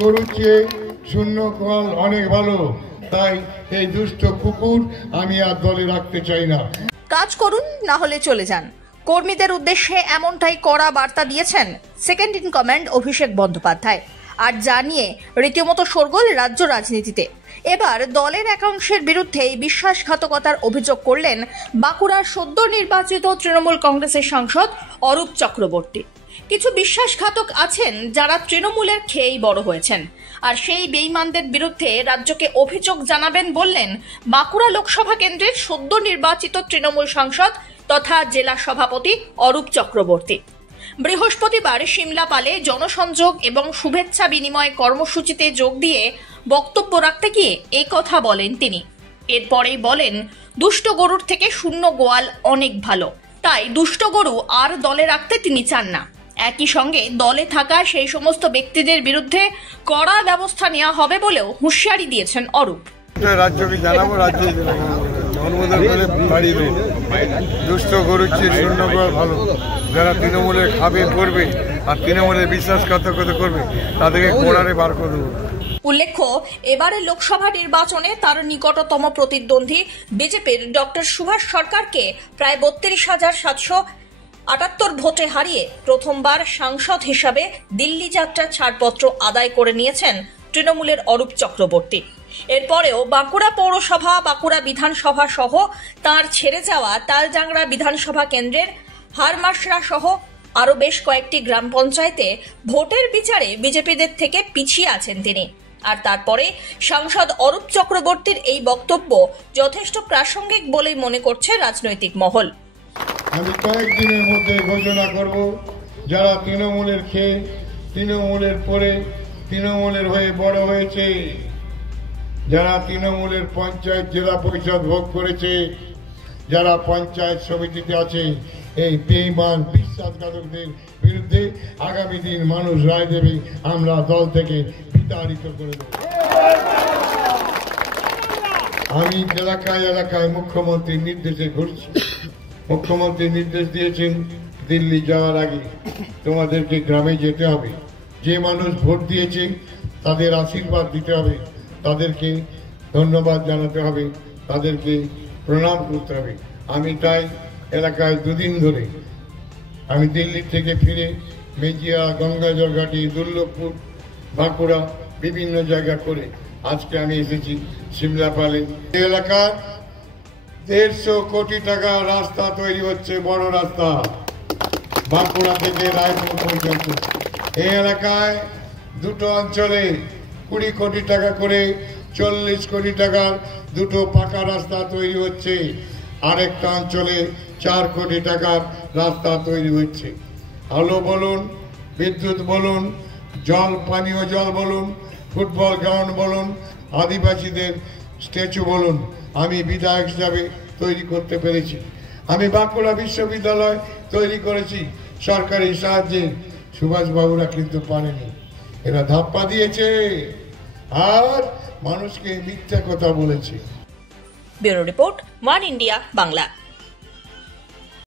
গরুর চেয়ে শূন্য গোয়াল অনেক ভালো, তাই এই দুষ্ট কুকুর আমি আর দলে রাখতে চাই না। কাজ করুন, না হলে চলে যান, কর্মীদের উদ্দেশ্যে এমনটাই কড়া বার্তা দিয়েছেন second in command Abhishek Bandyopadhyay. আর জানিয়ে রীতিমতো শোরগোল রাজ্য রাজনীতিতে। এবার দলের একাংশের বিরুদ্ধে বিশ্বাসঘাতকতার অভিযোগ করলেন বাঁকুড়ার সদ্য নির্বাচিত তৃণমূল কংগ্রেসের সাংসদ অরূপ চক্রবর্তী। কিছু বিশ্বাসঘাতক আছেন যারা তৃণমূলের খেয়েই বড় হয়েছেন, আর সেই বেঈমানদের বিরুদ্ধে রাজ্যকে অভিযোগ জানাবেন বললেন বাঁকুড়া লোকসভা কেন্দ্রের সদ্য নির্বাচিত তৃণমূল সাংসদ তথা জেলা সভাপতি অরূপ চক্রবর্তী। বৃহস্পতিবার সিমলাপালে জনসংযোগ এবং শুভেচ্ছা বিনিময় কর্মসূচিতে যোগ দিয়ে বক্তব্য রাখতে গিয়ে এই কথা বলেন তিনি। এরপরেই বলেন, দুষ্ট গরুর থেকে শূন্য গোয়াল অনেক ভালো, তাই দুষ্ট গরু আর দলে রাখতে তিনি চান না। একই সঙ্গে দলে থাকা সেই সমস্ত ব্যক্তিদের বিরুদ্ধে কড়া ব্যবস্থা নেওয়া হবে বলেও হুঁশিয়ারি দিয়েছেন অরূপ। রাজ্যকে জানাবো, রাজ্য অনুমোদন করে বাড়িয়ে দেবো। দুষ্ট গরুর চেয়ে শূন্য গোয়াল ভালো। যারা তৃণমূলের খাবে করবে আর তৃণমূলের বিশ্বাসঘাতকতা করবে তাদেরকে কোড়ারে বার করে দেবো। উল্লেখ্য, এবারের লোকসভা নির্বাচনে তার নিকটতম প্রতিদ্বন্দ্বী বিজেপির ডক্টর সুভাষ সরকারকে প্রায় 32,778 ভোটে হারিয়ে প্রথমবার সাংসদ হিসাবে দিল্লি যাত্রার ছাড়পত্র আদায় করে নিয়েছেন তৃণমূলের অরূপ চক্রবর্তী। এরপরেও বাঁকুড়া পৌরসভা, বাঁকুড়া বিধানসভা সহ তাঁর ছেড়ে যাওয়া তালজাংরা বিধানসভা কেন্দ্রের হারমাসরা সহ আরও বেশ কয়েকটি গ্রাম পঞ্চায়েতে ভোটের বিচারে বিজেপিদের থেকে পিছিয়ে আছেন তিনি। আর তারপরে সাংসদ অরূপ চক্রবর্তীর এই বক্তব্য যথেষ্ট প্রাসঙ্গিক বলেই মনে করছে রাজনৈতিক মহল। আমি কয়েকদিনের মধ্যে ঘোষণা করব, যারা তৃণমূলের খেয়ে, তৃণমূলের পরে, তৃণমূলের হয়ে বড় হয়েছে, যারা তৃণমূলের পঞ্চায়েত জেলা পরিষদ ভোগ করেছে, যারা পঞ্চায়েত সমিতিতে আছে, এই বেঈমান বিশ্বাসঘাতকদের বিরুদ্ধে আগামী দিন মানুষ রায় দেবে। আমরা দল থেকে বিতাড়িত করে দেব। আমি এলাকায় এলাকায় মুখ্যমন্ত্রীর নির্দেশে ঘুরছি। মুখ্যমন্ত্রী নির্দেশ দিয়েছেন, দিল্লি যাওয়ার আগে তোমাদেরকে গ্রামে যেতে হবে। যে মানুষ ভোট দিয়েছে তাদের আশীর্বাদ দিতে হবে, তাদেরকে ধন্যবাদ জানাতে হবে, তাদেরকে প্রণাম করতে হবে। আমি তাই এলাকায় দুদিন ধরে আমি দিল্লি থেকে ফিরে মেজিয়া, গঙ্গাজলঘাটি, দুর্লভপুর, বাঁকুড়া বিভিন্ন জায়গা করে আজকে আমি এসেছি সিমলাপালে। এই এলাকার 150 কোটি টাকা রাস্তা তৈরি হচ্ছে, বড় রাস্তা, বাঁকুড়া থেকে রায়পুর পর্যন্ত। এই এলাকায় দুটো অঞ্চলে 20 কোটি টাকা করে 40 কোটি টাকার দুটো পাকা রাস্তা তৈরি হচ্ছে। আরেকটা অঞ্চলে 4 কোটি টাকার রাস্তা তৈরি হচ্ছে। আলো বলুন, বিদ্যুৎ বলুন, জল, পানীয় জল বলুন, ফুটবল গ্রাউন্ড বলুন, আদিবাসীদের স্ট্যাচু বলুন, আমি বিধায়ক হিসাবে তৈরি করতে পেরেছি। আমি বাঁকুড়া বিশ্ববিদ্যালয় তৈরি করেছি সরকারি সাহায্যে। সুভাষবাবুরা কিন্তু পারেনি, এরা ধাপ্পা দিয়েছে আর মানুষকে মিথ্যা কথা বলেছে। Bureau report, one India Bangla.